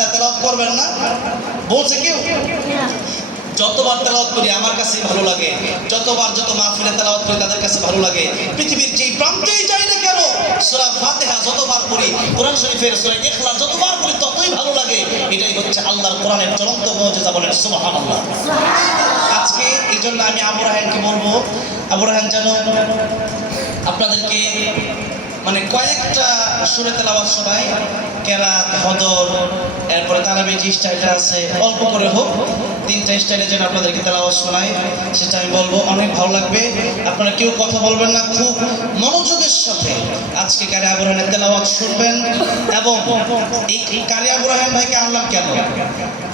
ফাতিহা তেলাওয়াত করবেন না? বলছে কেউ? যতবার তেলাওয়াত করি আমার কাছে ভালো লাগে, যতবার যত মাহফিলে তেলাওয়াত করি তাদের কাছে ভালো লাগে। পৃথিবীর যেই প্রান্তেই যাই না কেন সূরা ফাতিহা যতবার পড়ি, কোরআন শরীফের সূরা ইখলাস যতবার পড়ি ততই ভালো লাগে। এটাই হচ্ছে আল্লাহর কোরআনের চূড়ান্ত মুজিজা, বলেন সুবহানাল্লাহ। আজকে এই জন্য আমি আবু রায়হানকে বলবো, আবু রায়হান যেন আপনাদেরকে মানে কয়েকটা সুরে তেলাওয়াত শোনায়, কেরাত, হদর, এরপরে তারাবি যে স্টাইলটা আছে অল্প করে হোক, 3টা স্টাইলে যেন আপনাদেরকে তেলাওয়াত শোনায় সেটা আমি বলবো, অনেক ভালো লাগবে। আপনারা কেউ কথা বলবেন না, খুব মনোযোগের সাথে আজকে কারি আবু রায়হানের তেলাওয়াত শুনবেন। এবং এই কারি আবু রায়হান ভাইকে আনলাম কেন,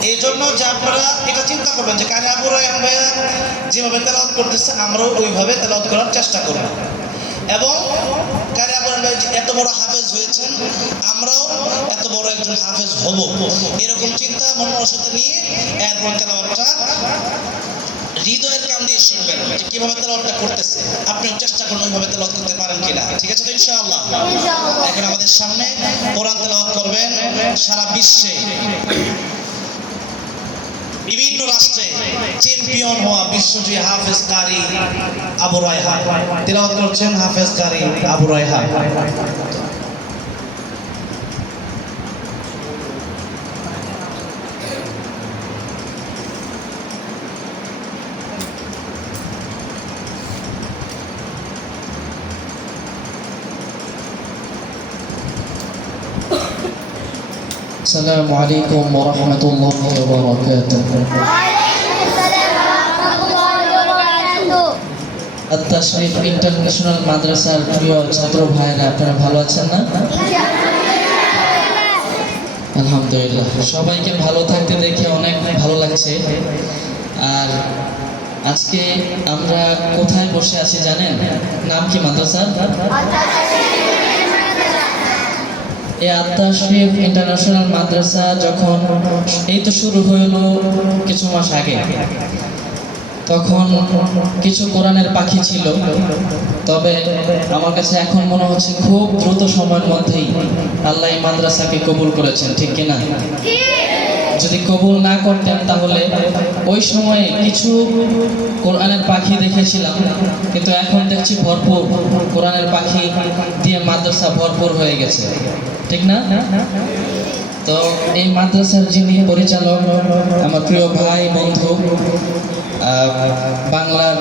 এই জন্য যে আপনারা এটা চিন্তা করবেন যে কারি আবু রায়হান ভাইয়া যেভাবে তেলাওয়াত করতেছে আমরাও ওইভাবে তেলাওয়াত করার চেষ্টা করব। এবং কারি আবু রায়হান ভাই এত বড় হাফেজ হয়েছেন, আমরাও এত বড় একজন হাফেজ হব, এরকম চিন্তা মনের সাথে নিয়ে এরপর তেলাওয়াতটা হৃদয়ের কান দিয়ে শুনবেন যে কিভাবে তেলাওয়াতটা করতেছে। আপনিও চেষ্টা করুন ওইভাবে তেলাওয়াত করতে পারেন কিনা, ঠিক আছে তো ইনশাআল্লাহ? এখন আমাদের সামনে কোরআন তেলাওয়াত করবেন সারা বিশ্বে, বিভিন্ন রাষ্ট্রে চ্যাম্পিয়ন হওয়া বিশ্বজয়ী হাফেজ কারি আবু রায়হান তেলাওয়াত করছেন। হাফেজ কারি আবু রায়হান। السلام عليكم ورحمة الله وبركاته. التشريف ইন্টারন্যাশনাল মাদ্রাসার প্রিয় ছাত্র ভাইরা, আপনারা ভালো আছেন না? আলহামদুলিল্লাহ, সবাইকে ভালো থাকতে দেখে অনেক ভালো লাগছে। আর আজকে আমরা কোথায় বসে আছি জানেন? নাম কি মাদ্রাসার? এই আত-তাশরিফ ইন্টারন্যাশনাল মাদ্রাসা যখন এই তো শুরু হলো কিছু মাস আগে, তখন কিছু কোরআনের পাখি ছিল। তবে আমার কাছে এখন মনে হচ্ছে খুব দ্রুত সময়ের মধ্যেই আল্লাহ এই মাদ্রাসাকে কবুল করেছেন, ঠিক কিনা? যদি কবুল না করতেন তাহলে ওই সময়ে কিছু কোরআনের পাখি দেখেছিলাম, কিন্তু এখন দেখছি ভরপুর কোরআনের পাখি দিয়ে মাদ্রাসা ভরপুর হয়ে গেছে, ঠিক না? তো এই মাদ্রাসার যিনি পরিচালক, আমার প্রিয় ভাই বন্ধু, বাংলার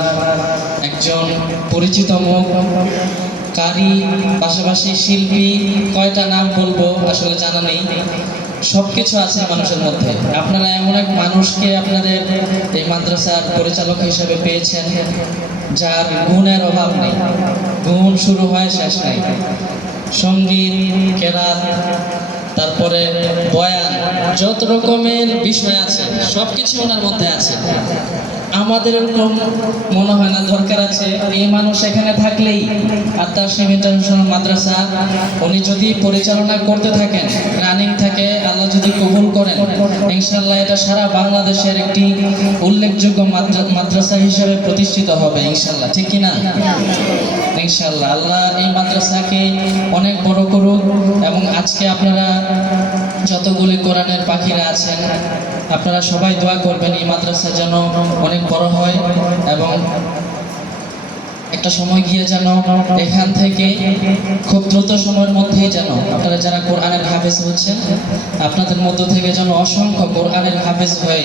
একজন পরিচিত মুখ, কারি, পাশাপাশি শিল্পী, কয়টা নাম বলবো আসলে জানা নেই, সবকিছু আছে মানুষের মধ্যে। আপনারা এমন এক মানুষকে আপনাদের এই মাদ্রাসার পরিচালক হিসেবে পেয়েছেন যার গুণের অভাব নেই, গুণ শুরু হয় শেষ নাই। সঙ্গীত, কেরাত, তারপরে বয়ান, যত রকমের বিষয় আছে সবকিছু ওনার মধ্যে আছে। আমাদের এরকম মনে হয় না দরকার আছে এই মানুষ এখানে থাকলেই আত-তাশরিফ ইন্টারন্যাশনাল মাদ্রাসা উনি যদি পরিচালনা করতে থাকেন, রানিং থাকে, আল্লাহ যদি কবুল করেন, ইনশাআল্লাহ এটা সারা বাংলাদেশের একটি উল্লেখযোগ্য মাদ্রাসা হিসেবে প্রতিষ্ঠিত হবে ইনশাআল্লাহ, ঠিক কিনা? ইনশাআল্লাহ আল্লাহ এই মাদ্রাসাকে অনেক বড় করুক। এবং আজকে আপনারা যতগুলি কোরআনের পাখিরা আছেন, আপনারা সবাই দোয়া করবেন এই মাদ্রাসা যেন অনেক বড় হয় এবং একটা সময় গিয়ে যেন এখান থেকে খুব দ্রুত সময়ের মধ্যেই যেন আপনারা যারা কোরআনের হাফেজ হচ্ছেন, আপনাদের মধ্য থেকে যেন অসংখ্য কোরআনের হাফেজ হয়ে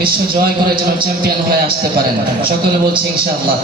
বিশ্ব জয় করে যেন চ্যাম্পিয়ন হয়ে আসতে পারেন। সকলে বলছি ইনশাআল্লাহ।